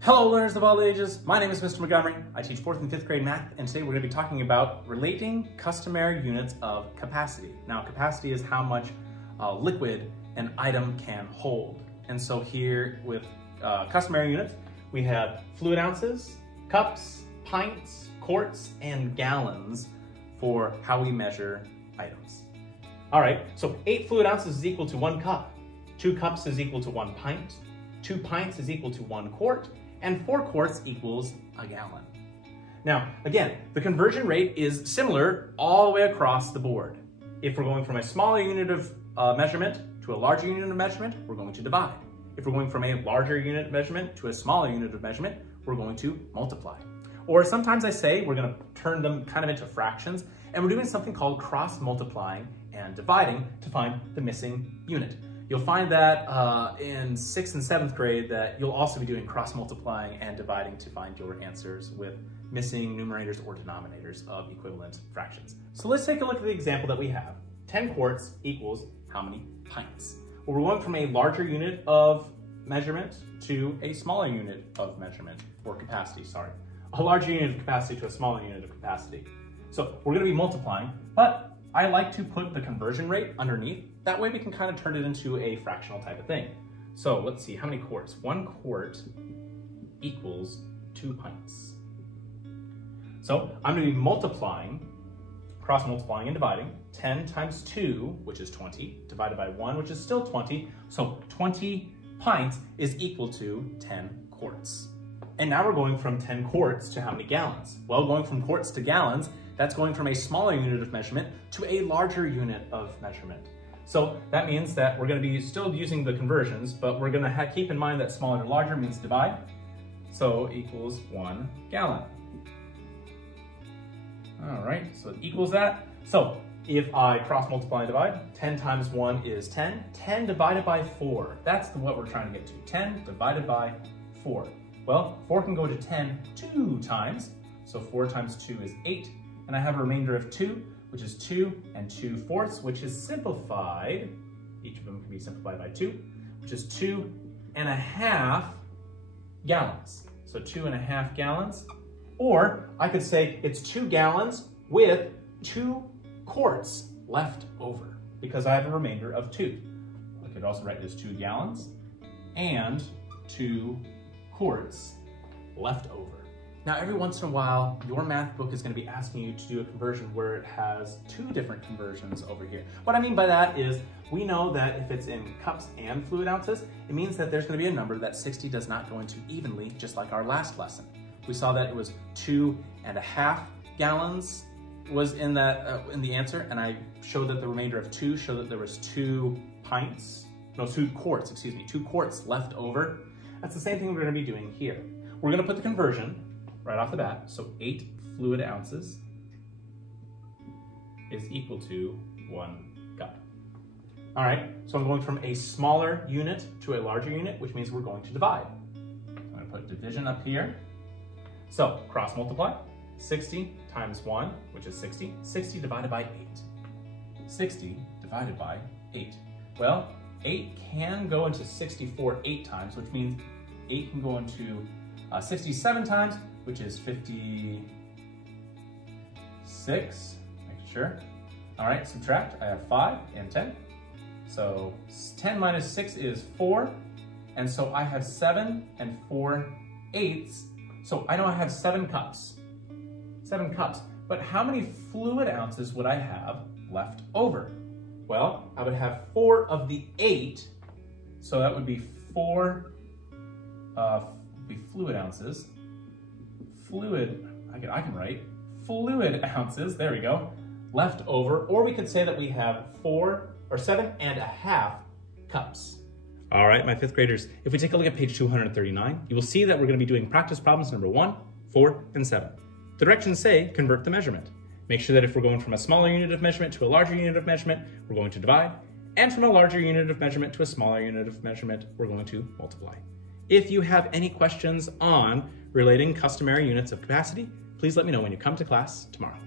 Hello learners of all ages, my name is Mr. Montgomery. I teach 4th and 5th grade math, and today we're going to be talking about relating customary units of capacity. Now capacity is how much liquid an item can hold. And so here with customary units, we have fluid ounces, cups, pints, quarts, and gallons for how we measure items. All right, so 8 fluid ounces is equal to 1 cup, 2 cups is equal to 1 pint, 2 pints is equal to 1 quart, and 4 quarts equals a gallon. Now, again, the conversion rate is similar all the way across the board. If we're going from a smaller unit of measurement to a larger unit of measurement, we're going to divide. If we're going from a larger unit of measurement to a smaller unit of measurement, we're going to multiply. Or sometimes I say we're going to turn them kind of into fractions, and we're doing something called cross-multiplying and dividing to find the missing unit. You'll find that in 6th and 7th grade that you'll also be doing cross-multiplying and dividing to find your answers with missing numerators or denominators of equivalent fractions. So let's take a look at the example that we have. 10 quarts equals how many pints? Well, we're going from a larger unit of measurement to a smaller unit of measurement, or capacity, sorry. A larger unit of capacity to a smaller unit of capacity. So we're going to be multiplying, but I like to put the conversion rate underneath. That way we can kind of turn it into a fractional type of thing. So let's see, how many quarts? 1 quart equals 2 pints. So I'm going to be multiplying, cross-multiplying and dividing. 10 times 2, which is 20, divided by 1, which is still 20. So 20 pints is equal to 10 quarts. And now we're going from 10 quarts to how many gallons? Well, going from quarts to gallons, that's going from a smaller unit of measurement to a larger unit of measurement. So that means that we're going to be still using the conversions, but we're going to keep in mind that smaller to larger means divide. So equals 1 gallon. All right, so it equals that. So if I cross multiply and divide, 10 times 1 is 10. 10 divided by 4, that's what we're trying to get to. 10 divided by 4. Well, 4 can go to 10 2 times, so 4 times 2 is 8. And I have a remainder of 2, which is 2 and 2/4, which is simplified. Each of them can be simplified by 2, which is 2.5 gallons. So 2.5 gallons. Or I could say it's 2 gallons with 2 quarts left over because I have a remainder of 2. I could also write this 2 gallons and 2 quarts left over. Now, every once in a while, your math book is going to be asking you to do a conversion where it has 2 different conversions over here. What I mean by that is we know that if it's in cups and fluid ounces, it means that there's going to be a number that 60 does not go into evenly, just like our last lesson. We saw that it was 2.5 gallons was in that in the answer, and I showed that the remainder of 2 showed that there was 2 quarts, excuse me, 2 quarts left over. That's the same thing we're going to be doing here. We're going to put the conversion right off the bat. So 8 fluid ounces is equal to 1 cup. All right, so I'm going from a smaller unit to a larger unit, which means we're going to divide. I'm going to put division up here. So cross multiply, 60 times 1, which is 60. 60 divided by 8. 60 divided by 8. Well, 8 can go into 64 8 times, which means 8 can go into 67 times, which is 56, making sure. All right, subtract, I have 5 and 10. So 10 minus 6 is 4. And so I have 7 and 4/8. So I know I have 7 cups. 7 cups. But how many fluid ounces would I have left over? Well, I would have 4 of the 8. So that would be 4 fluid ounces. I can write fluid ounces, there we go, left over, or we could say that we have 7.5 cups. All right, my 5th graders, if we take a look at page 239, you will see that we're going to be doing practice problems number 1, 4, and 7. The directions say convert the measurement. Make sure that if we're going from a smaller unit of measurement to a larger unit of measurement, we're going to divide, and from a larger unit of measurement to a smaller unit of measurement, we're going to multiply. If you have any questions on relating customary units of capacity, please let me know when you come to class tomorrow.